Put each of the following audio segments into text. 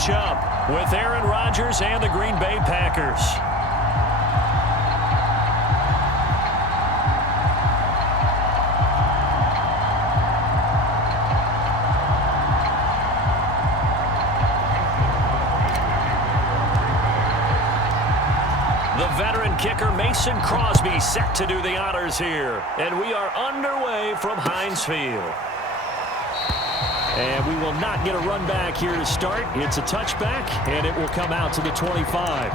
matchup with Aaron Rodgers and the Green Bay Packers. The veteran kicker Mason Crosby set to do the honors here. And we are underway from Heinz Field. And we will not get a run back here to start. It's a touchback, and it will come out to the 25.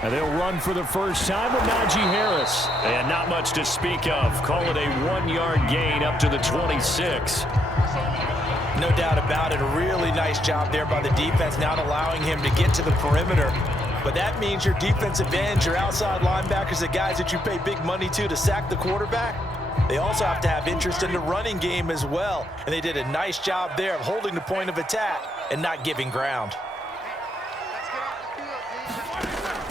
And they'll run for the first time with Najee Harris. And not much to speak of. Call it a 1-yard gain up to the 26. No doubt about it. A really nice job there by the defense, not allowing him to get to the perimeter. But that means your defensive ends, your outside linebackers, the guys that you pay big money to sack the quarterback, they also have to have interest in the running game as well. And they did a nice job there of holding the point of attack and not giving ground.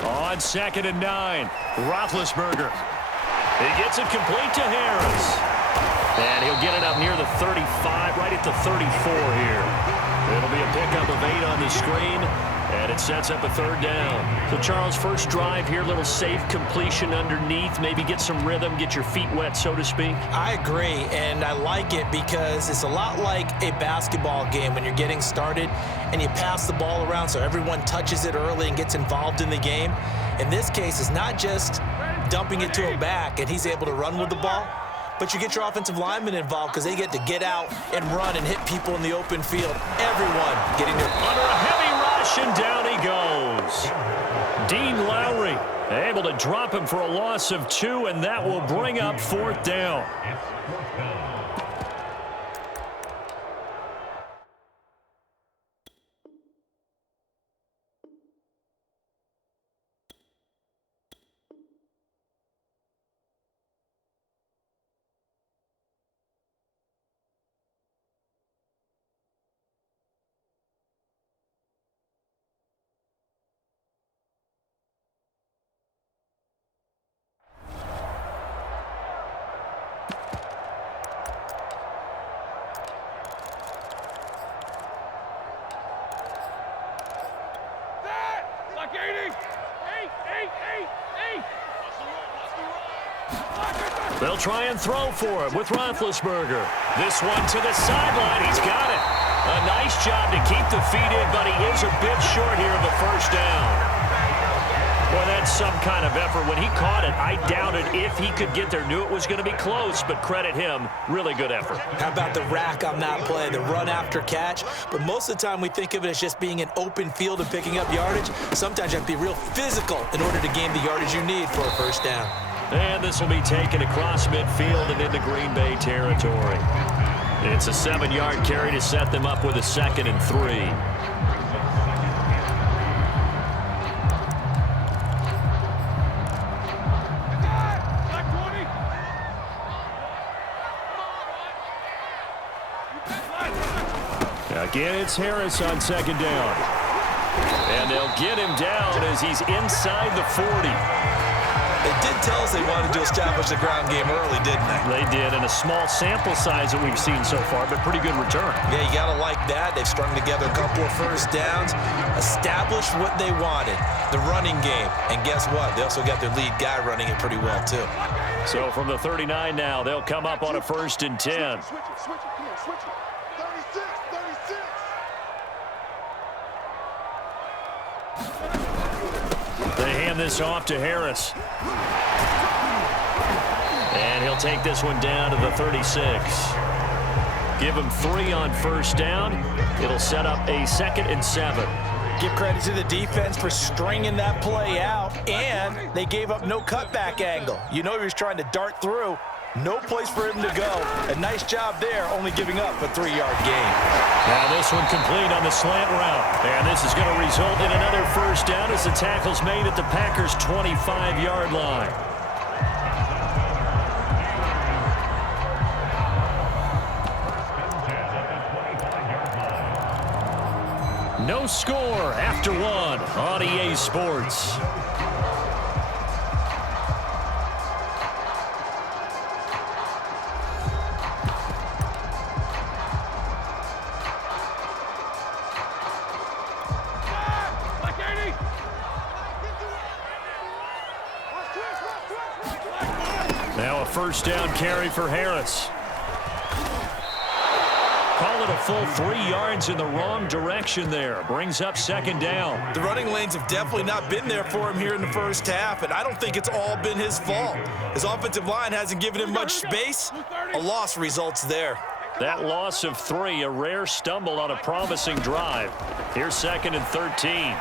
On 2nd and 9, Roethlisberger. He gets it complete to Harris. And he'll get it up near the 35, right at the 34 here. It'll be a pickup of 8 on the screen, and it sets up a 3rd down. So, Charles, first drive here, little safe completion underneath, maybe get some rhythm, get your feet wet, so to speak. I agree, and I like it because it's a lot like a basketball game when you're getting started and you pass the ball around so everyone touches it early and gets involved in the game. In this case, it's not just dumping it to a back and he's able to run with the ball, but you get your offensive linemen involved because they get to get out and run and hit people in the open field. Everyone getting their... Under a heavy rush, and down he goes. Dean Lowry able to drop him for a loss of 2, and that will bring up 4th down. They'll try and throw for him with Roethlisberger. This one to the sideline. He's got it. A nice job to keep the feet in, but he is a bit short here of a 1st down. Boy, that's some kind of effort. When he caught it, I doubted if he could get there. Knew it was going to be close, but credit him. Really good effort. How about the rack on that play, the run after catch? But most of the time we think of it as just being an open field and picking up yardage. Sometimes you have to be real physical in order to gain the yardage you need for a 1st down. And this will be taken across midfield and into Green Bay territory. It's a 7-yard carry to set them up with a 2nd and 3. Again, it's Harris on 2nd down. And they'll get him down as he's inside the 40. They did tell us they wanted to establish the ground game early, didn't they? They did, and a small sample size that we've seen so far, but pretty good return. Yeah, you got to like that. They've strung together a couple of 1st downs, established what they wanted, the running game. And guess what? They also got their lead guy running it pretty well, too. So from the 39 now, they'll come up on a 1st and 10. Switch it. Come on, switch it. 36. They hand this off to Harris. And he'll take this one down to the 36. Give him 3 on 1st down. It'll set up a 2nd and 7. Give credit to the defense for stringing that play out, and they gave up no cutback angle. You know he was trying to dart through. No place for him to go. A nice job there, only giving up a 3-yard gain. Now this one complete on the slant route. And this is going to result in another first down as the tackle's made at the Packers' 25-yard line. No score after one on EA Sports. Now a first down carry for Harris. Call it a full 3 yards in the wrong direction there. Brings up second down. The running lanes have definitely not been there for him here in the first half, and I don't think it's all been his fault. His offensive line hasn't given him much space. A loss results there. That loss of 3, a rare stumble on a promising drive. Here's 2nd and 13.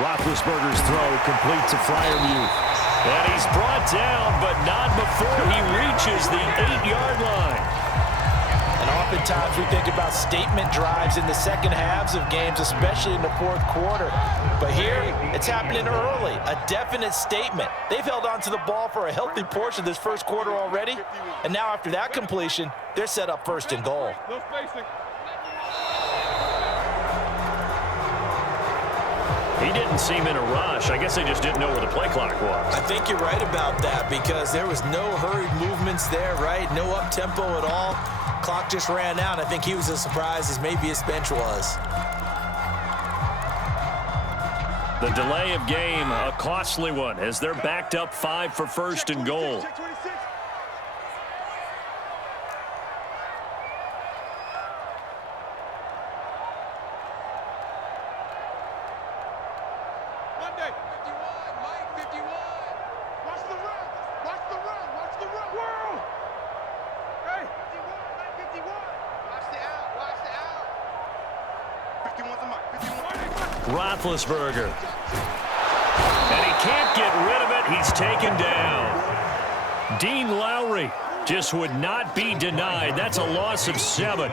Roethlisberger's throw complete to Freiermuth. And he's brought down, but not before he reaches the 8-yard line. And oftentimes we think about statement drives in the second halves of games, especially in the fourth quarter. But here, it's happening early, a definite statement. They've held on to the ball for a healthy portion of this first quarter already. And now after that completion, they're set up 1st and goal. No spacing. He didn't seem in a rush. I guess they just didn't know where the play clock was. I think you're right about that because there was no hurried movements there, right? No up-tempo at all. Clock just ran out. I think he was as surprised as maybe his bench was. The delay of game, a costly one, as they're backed up 5 for 1st and goal. Roethlisberger. And he can't get rid of it. He's taken down. Dean Lowry just would not be denied. That's a loss of 7.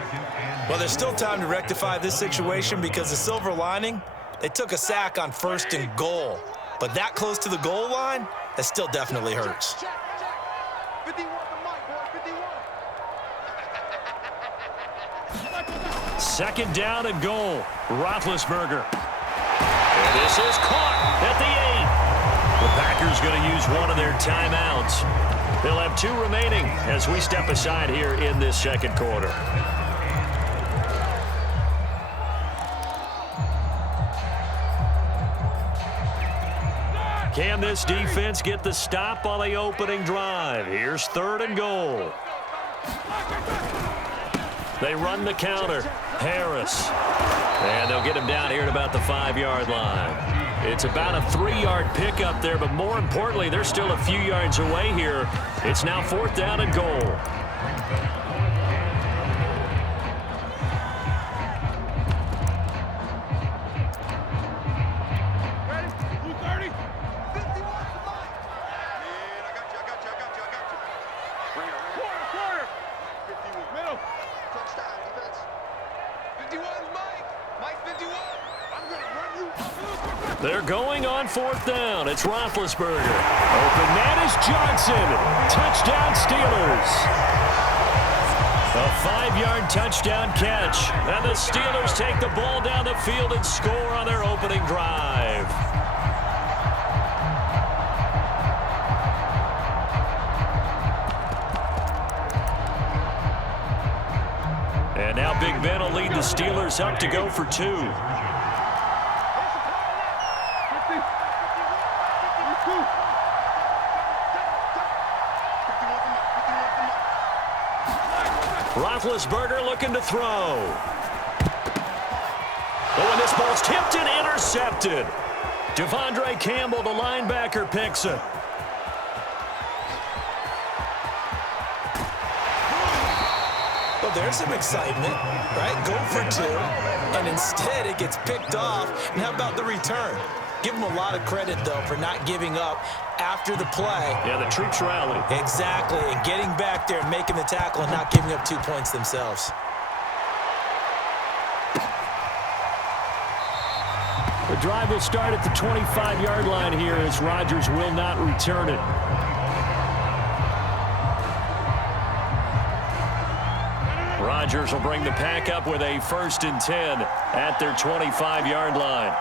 Well, there's still time to rectify this situation because the silver lining, they took a sack on 1st and goal. But that close to the goal line, that still definitely hurts. 51 the mic, boy, 51. 2nd down and goal. Roethlisberger. And this is caught at the 8. The Packers going to use one of their timeouts. They'll have 2 remaining as we step aside here in this second quarter. Can this defense get the stop on the opening drive? Here's 3rd and goal. They run the counter. Harris. And they'll get him down here at about the 5-yard line. It's about a 3-yard pickup there, but more importantly, they're still a few yards away here. It's now 4th down and goal. They're going on 4th down. It's Roethlisberger. Open man is Johnson. Touchdown Steelers. A 5-yard touchdown catch. And the Steelers take the ball down the field and score on their opening drive. And now Big Ben will lead the Steelers up to go for 2. Roethlisberger looking to throw. Oh, and this ball's tipped and intercepted. Devondre Campbell, the linebacker, picks it. Well, there's some excitement, right? Go for 2, and instead it gets picked off. And how about the return? Give them a lot of credit, though, for not giving up after the play. Yeah, the troops rallied. Exactly, and getting back there and making the tackle and not giving up 2 points themselves. The drive will start at the 25-yard line here as Rodgers will not return it. Rodgers will bring the pack up with a 1st and 10 at their 25-yard line.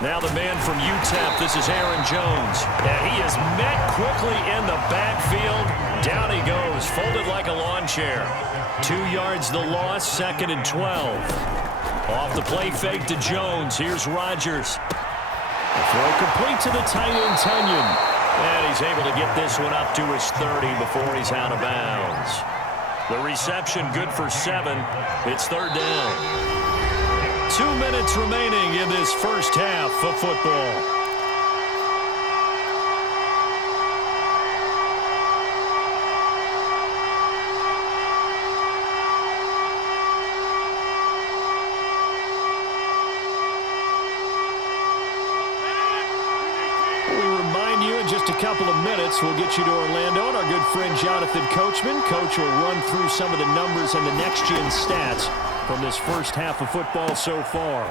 Now the man from UTEP, this is Aaron Jones. And he is met quickly in the backfield. Down he goes, folded like a lawn chair. 2 yards the loss, 2nd and 12. Off the play fake to Jones. Here's Rodgers. Throw complete to the tight end, Tunyon. And he's able to get this one up to his 30 before he's out of bounds. The reception good for 7. It's 3rd down. 2 minutes remaining in this first half of football. Just a couple of minutes, we'll get you to Orlando and our good friend Jonathan Coachman. Coach will run through some of the numbers and the next-gen stats from this first half of football so far.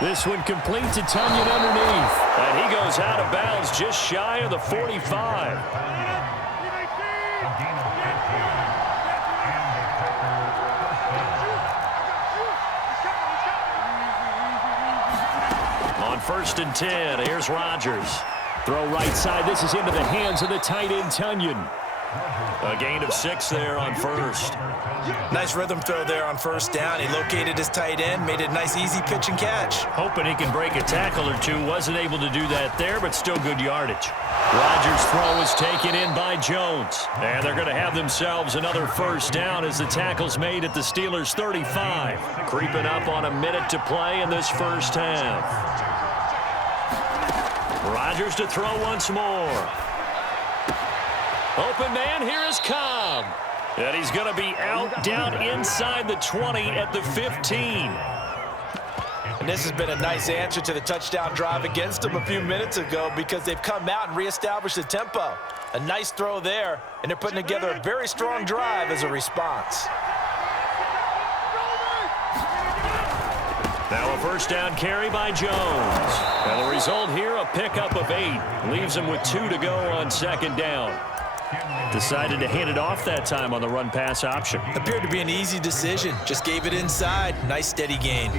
This one complete to Tunyon underneath. And he goes out of bounds just shy of the 45. On 1st and 10, here's Rodgers. Throw right side. This is into the hands of the tight end, Tunyon. A gain of 6 there on 1st. Nice rhythm throw there on 1st down. He located his tight end, made it a nice, easy pitch and catch. Hoping he can break a tackle or two. Wasn't able to do that there, but still good yardage. Rodgers' throw is taken in by Jones. And they're going to have themselves another 1st down as the tackle's made at the Steelers' 35. Creeping up on a minute to play in this first half. Rodgers to throw once more. Open man, here is Cobb. And he's going to be out down inside the 20 at the 15. And this has been a nice answer to the touchdown drive against them a few minutes ago because they've come out and reestablished the tempo. A nice throw there, and they're putting together a very strong drive as a response. Now a 1st down carry by Jones. And the result here, a pickup of 8. Leaves him with 2 to go on 2nd down. Decided to hand it off that time on the run-pass option. Appeared to be an easy decision. Just gave it inside. Nice steady gain.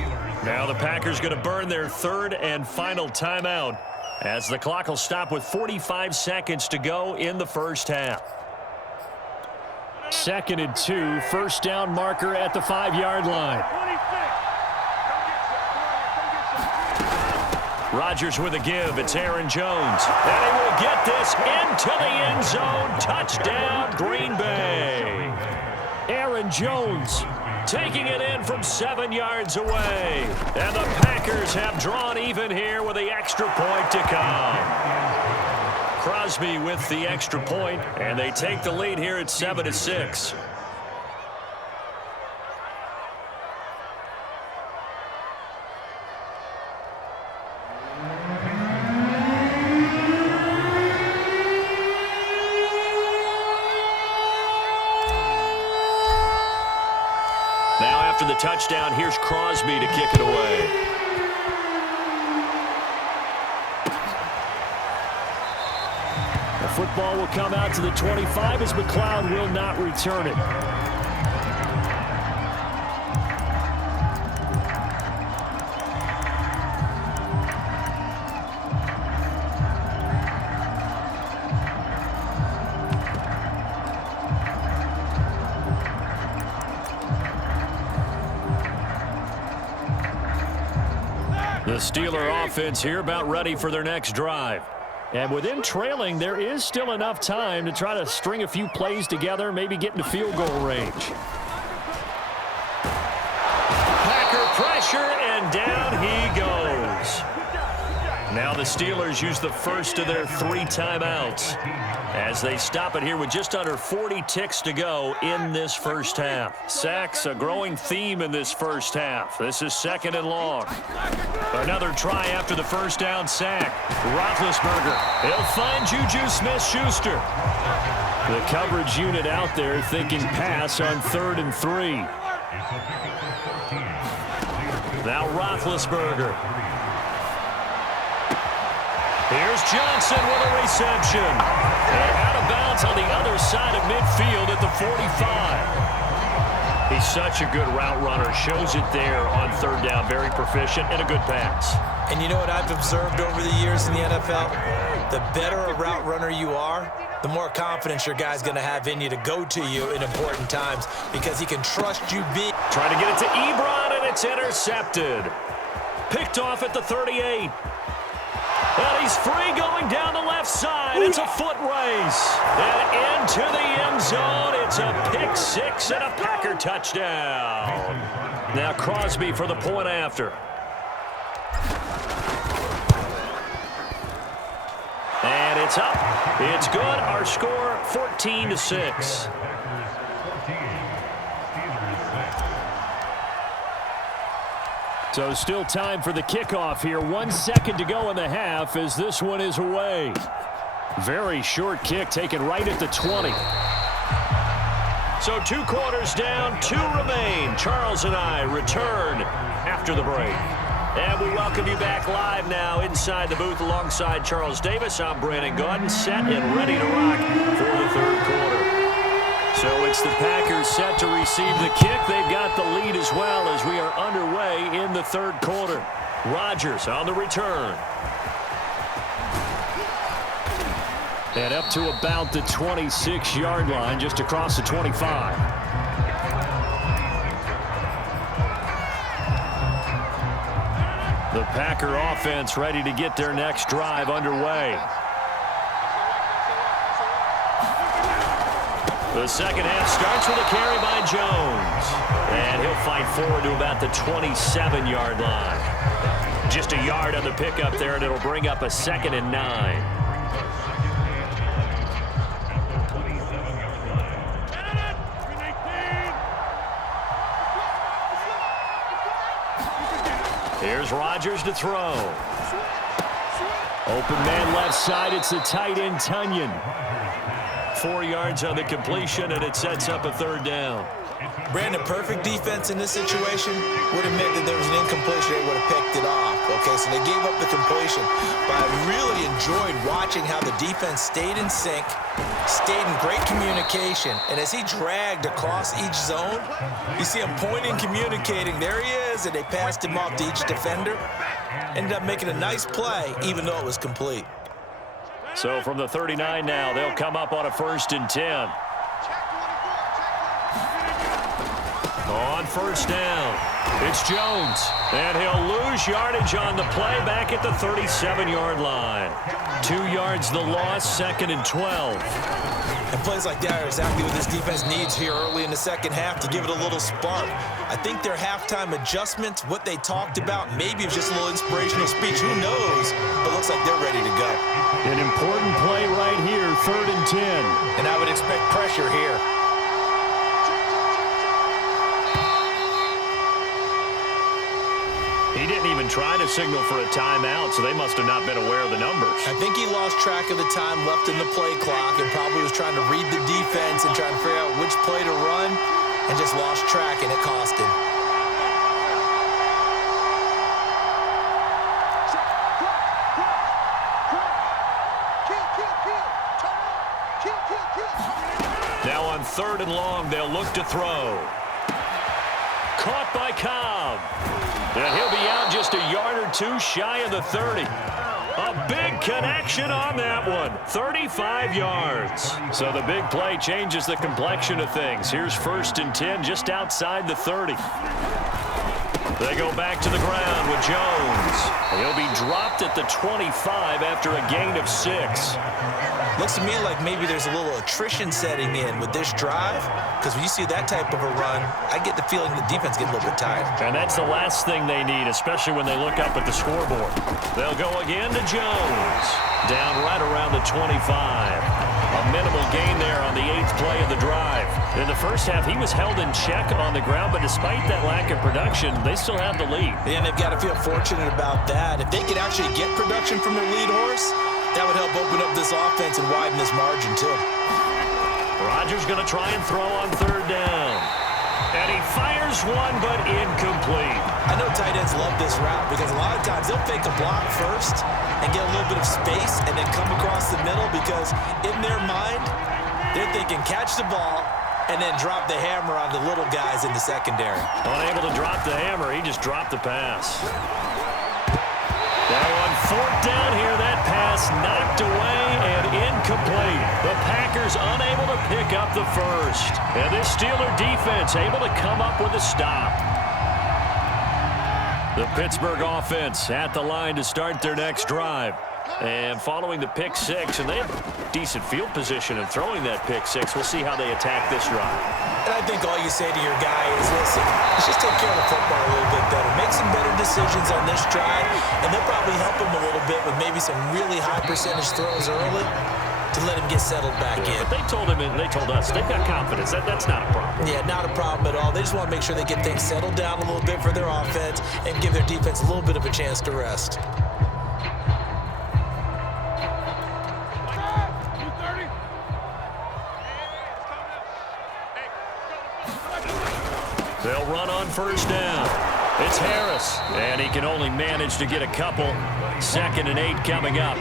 Now the Packers going to burn their 3rd and final timeout as the clock will stop with 45 seconds to go in the first half. 2nd and 2. 1st down marker at the 5-yard line. Rodgers with a give. It's Aaron Jones. And he will get this into the end zone. Touchdown, Green Bay. Aaron Jones taking it in from 7 yards away. And the Packers have drawn even here with the extra point to come. Crosby with the extra point, and they take the lead here at 7-6. After the touchdown, here's Crosby to kick it away. The football will come out to the 25 as McLeod will not return it. The Steeler offense here about ready for their next drive. And within trailing, there is still enough time to try to string a few plays together, maybe get into field goal range. Packer pressure, and down he goes. Now the Steelers use the first of their 3 timeouts as they stop it here with just under 40 ticks to go in this first half. Sacks, a growing theme in this first half. This is 2nd and long. Another try after the first down sack. Roethlisberger, he'll find Juju Smith-Schuster. The coverage unit out there thinking pass on 3rd and 3. Now Roethlisberger. Here's Johnson with a reception. And out of bounds on the other side of midfield at the 45. He's such a good route runner. Shows it there on 3rd down. Very proficient and a good pass. And you know what I've observed over the years in the NFL? The better a route runner you are, the more confidence your guy's going to have in you to go to you in important times because he can trust you big. Trying to get it to Ebron, and it's intercepted. Picked off at the 38. And he's free going down the left side. It's a foot race. And into the end zone. It's a pick 6 and a Packer touchdown. Now Crosby for the point after. And it's up. It's good. Our score 14-6. So still time for the kickoff here. 1 second to go in the half as this one is away. Very short kick taken right at the 20. So 2 quarters down, 2 remain. Charles and I return after the break. And we welcome you back live now inside the booth alongside Charles Davis. I'm Brandon Gaudin, set and ready to rock for the 3rd quarter. So it's the Packers set to receive the kick. They've got the lead as well as we are underway in the 3rd quarter. Rodgers on the return. And up to about the 26-yard line, just across the 25. The Packer offense ready to get their next drive underway. The second half starts with a carry by Jones. And he'll fight forward to about the 27-yard line. Just a yard on the pickup there, and it'll bring up a 2nd and 9. Here's Rodgers to throw. Open man left side. It's the tight end, Tunyon. 4 yards on the completion, and it sets up a 3rd down. Brandon, perfect defense in this situation would admit that there was an incompletion. They would have picked it off. Okay, so they gave up the completion. But I really enjoyed watching how the defense stayed in sync, stayed in great communication. And as he dragged across each zone, you see him pointing, communicating. There he is, and they passed him off to each defender. Ended up making a nice play, even though it was complete. So from the 39 now, they'll come up on a 1st and 10. On 1st down, it's Jones. And he'll lose yardage on the play back at the 37-yard line. 2 yards the loss, 2nd and 12. And plays like that are exactly what this defense needs here early in the second half to give it a little spark. I think their halftime adjustments, what they talked about, maybe it was just a little inspirational speech. Who knows? But looks like they're ready to go. An important play right here, 3rd and 10. And I would expect pressure here. He didn't even try to signal for a timeout, so they must have not been aware of the numbers. I think he lost track of the time left in the play clock and probably was trying to read the defense and trying to figure out which play to run and just lost track, and it cost him. Now on 3rd and long, they'll look to throw. Caught by Cobb. And he'll be out just a yard or 2 shy of the 30. A big connection on that one. 35 yards. So the big play changes the complexion of things. Here's 1st and 10 just outside the 30. They go back to the ground with Jones. He'll be dropped at the 25 after a gain of 6. Looks to me like maybe there's a little attrition setting in with this drive, because when you see that type of a run, I get the feeling the defense gets a little bit tired. And that's the last thing they need, especially when they look up at the scoreboard. They'll go again to Jones. Down right around the 25. A minimal gain there on the 8th play of the drive. In the first half, he was held in check on the ground, but despite that lack of production, they still have the lead. And they've got to feel fortunate about that. If they could actually get production from their lead horse, that would help open up this offense and widen this margin, too. Rodgers going to try and throw on 3rd down. And he fires one, but incomplete. I know tight ends love this route because a lot of times they'll fake a block first and get a little bit of space and then come across the middle because in their mind, they're thinking catch the ball and then drop the hammer on the little guys in the secondary. Unable to drop the hammer, he just dropped the pass. Now on 4th down here, that pass knocked away and incomplete. The Packers unable to pick up the first. And this Steeler defense able to come up with a stop. The Pittsburgh offense at the line to start their next drive. And following the pick 6, and they have decent field position in throwing that pick 6. We'll see how they attack this drive. And I think all you say to your guy is, listen, let's just take care of the football a little bit better. Make some better decisions on this drive, and they'll probably help him a little bit with maybe some really high percentage throws early to let him get settled back in. But they told him and they told us they've got confidence. That's not a problem. Yeah, not a problem at all. They just want to make sure they get things settled down a little bit for their offense and give their defense a little bit of a chance to rest. They'll run on 1st down. It's Harris, and he can only manage to get a couple. 2nd and 8 coming up.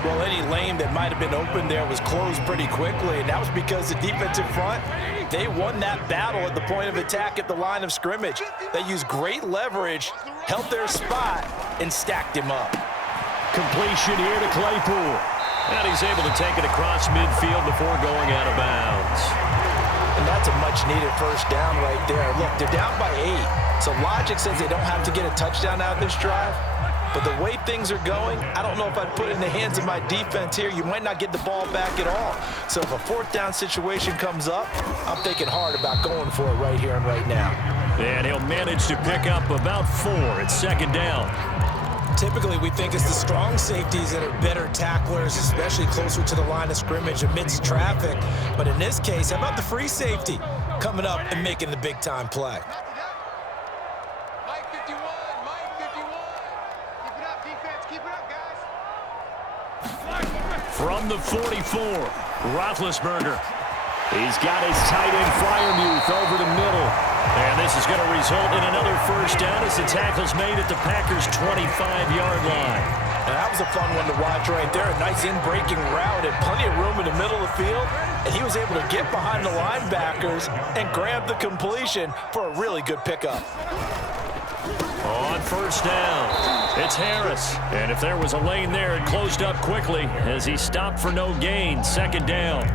Well, any lane that might have been open there was closed pretty quickly, and that was because the defensive front, they won that battle at the point of attack at the line of scrimmage. They used great leverage, held their spot, and stacked him up. Completion here to Claypool. And he's able to take it across midfield before going out of bounds. And that's a much-needed 1st down right there. Look, they're down by 8, so logic says they don't have to get a touchdown out of this drive. But the way things are going, I don't know if I'd put it in the hands of my defense here. You might not get the ball back at all. So if a 4th down situation comes up, I'm thinking hard about going for it right here and right now. And he'll manage to pick up about 4 at 2nd down. Typically, we think it's the strong safeties that are better tacklers, especially closer to the line of scrimmage amidst traffic. But in this case, how about the free safety coming up and making the big-time play? Mike 51, Mike 51. Keep it up, defense. Keep it up, guys. From the 44, Roethlisberger. He's got his tight end Freiermuth over the middle. And this is going to result in another 1st down as the tackle's made at the Packers' 25-yard line. And that was a fun one to watch right there. A nice in-breaking route and plenty of room in the middle of the field. And he was able to get behind the linebackers and grab the completion for a really good pickup. On 1st down, it's Harris. And if there was a lane there, it closed up quickly as he stopped for no gain. 2nd down.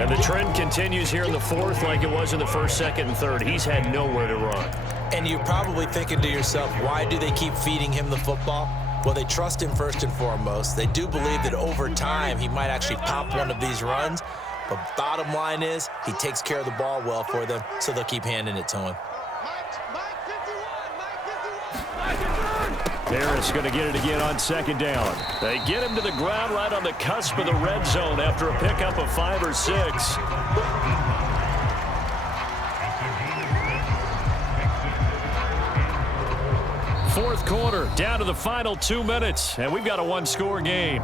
And the trend continues here in the 4th like it was in the 1st, 2nd, and 3rd. He's had nowhere to run. And you're probably thinking to yourself, why do they keep feeding him the football? Well, they trust him first and foremost. They do believe that over time he might actually pop one of these runs. But bottom line is he takes care of the ball well for them, so they'll keep handing it to him. Harris going to get it again on 2nd down. They get him to the ground right on the cusp of the red zone after a pickup of 5 or 6. Fourth quarter, down to the final 2 minutes, and we've got a 1-score game.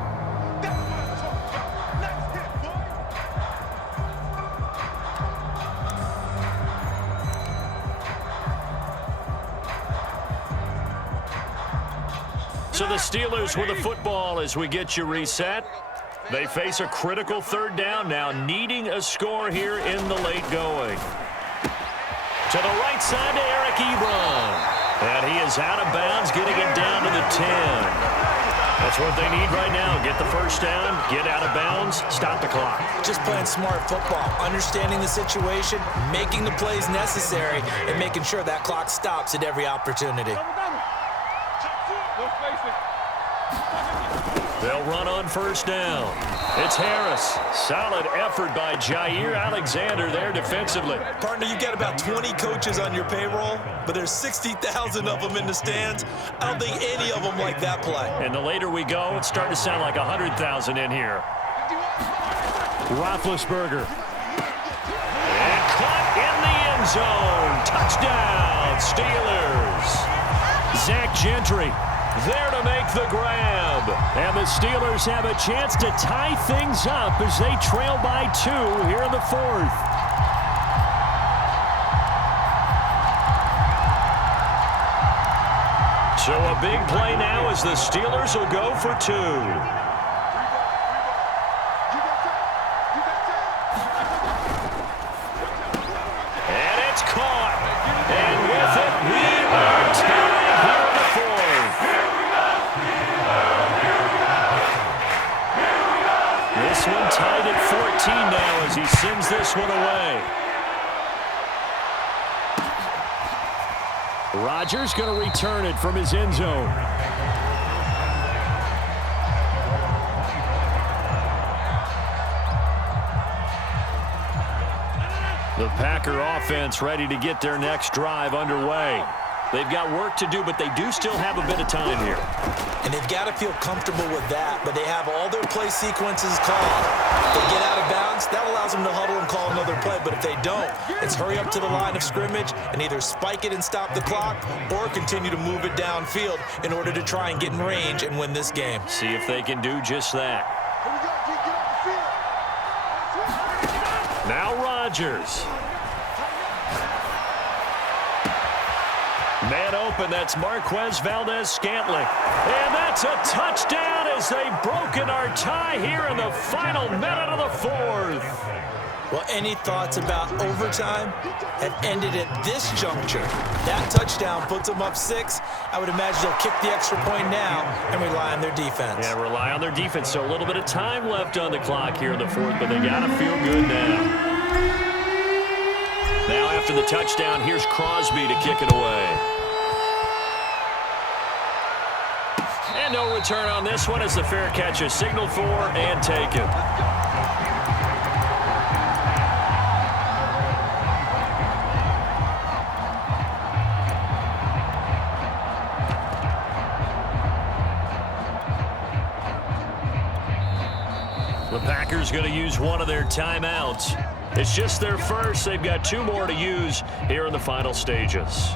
So the Steelers with the football as we get you reset. They face a critical 3rd down now, needing a score here in the late going. To the right side to Eric Ebron. And he is out of bounds, getting it down to the 10. That's what they need right now. Get the 1st down, get out of bounds, stop the clock. Just playing smart football, understanding the situation, making the plays necessary, and making sure that clock stops at every opportunity. They'll run on first down. It's Harris. Solid effort by Jair Alexander there defensively. Partner, you've got about 20 coaches on your payroll, but there's 60,000 of them in the stands. I don't think any of them like that play. And the later we go, it's starting to sound like 100,000 in here. Roethlisberger. And caught in the end zone. Touchdown, Steelers. Zach Gentry there to make the grab. And the Steelers have a chance to tie things up as they trail by 2 here in the 4th. So a big play now as the Steelers will go for 2. And it's caught. And with it, we are tied here in the 4th. This one tied at 14 now as he sends this one away. Rodgers going to return it from his end zone. The Packer offense ready to get their next drive underway. They've got work to do, but they do still have a bit of time here. And they've got to feel comfortable with that, but they have all their play sequences called. If they get out of bounds, that allows them to huddle and call another play. But if they don't, it's hurry up to the line of scrimmage and either spike it and stop the clock or continue to move it downfield in order to try and get in range and win this game. See if they can do just that. Now Rodgers. Man open, that's Marquez Valdez-Scantling. And that's a touchdown as they've broken our tie here in the final minute of the 4th. Well, any thoughts about overtime have ended at this juncture. That touchdown puts them up 6. I would imagine they'll kick the extra point now and rely on their defense. Yeah, rely on their defense. So a little bit of time left on the clock here in the 4th, but they got to feel good now. Now after the touchdown, here's Crosby to kick it away. And no return on this one as the fair catch is signaled for and taken. The Packers going to use one of their timeouts. It's just their first. They've got 2 more to use here in the final stages.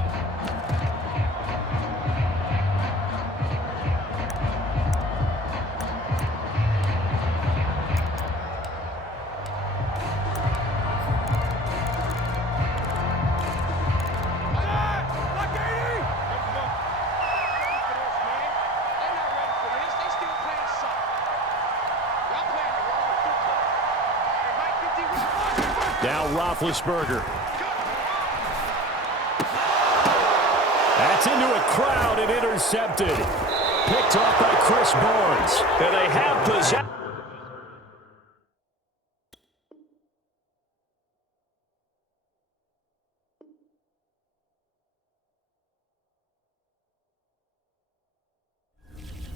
Now Roethlisberger. That's into a crowd and intercepted. Picked off by Chris Barnes. And they have possession.